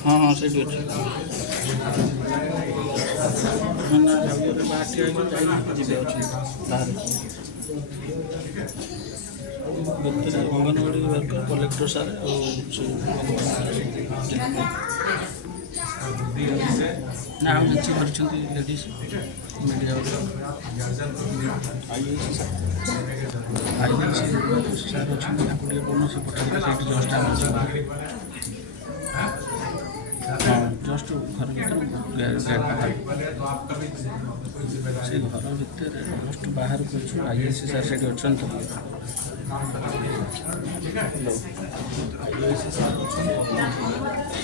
हाँ हाँ ସେଇଠି ଅଛି। ନା ଯାଉଛନ୍ତି ବାହାରେ ଯିବେ ଅଛନ୍ତି ବାହାରେ। ଭିତରେ ଅଙ୍ଗନବାଡ଼ି ୱାର୍କର କଲେକ୍ଟର ସାର୍ ଆଉ ନା ଆଉ କିଛି କରିଛନ୍ତି ଲେଡ଼ିଜ୍ ମିଡ଼ିଆ ଆଇଏସି ସାର୍ ଅଛନ୍ତି ତାଙ୍କୁ ଟିକେ କୌଣସି ପଠାଇଲେ ସେଇଠି ଜଷ୍ଟ ଆମେ ହଁ ଜଷ୍ଟ ଘର ଭିତରୁ ସେ ଘର ଭିତରେ ଜଷ୍ଟ ବାହାରକୁ ଅଛୁ ଆଇଏସି ସାର୍ ସେଇଠି ଅଛନ୍ତି ତ। ଆଇଏସି ସାର୍ ଅଛନ୍ତି।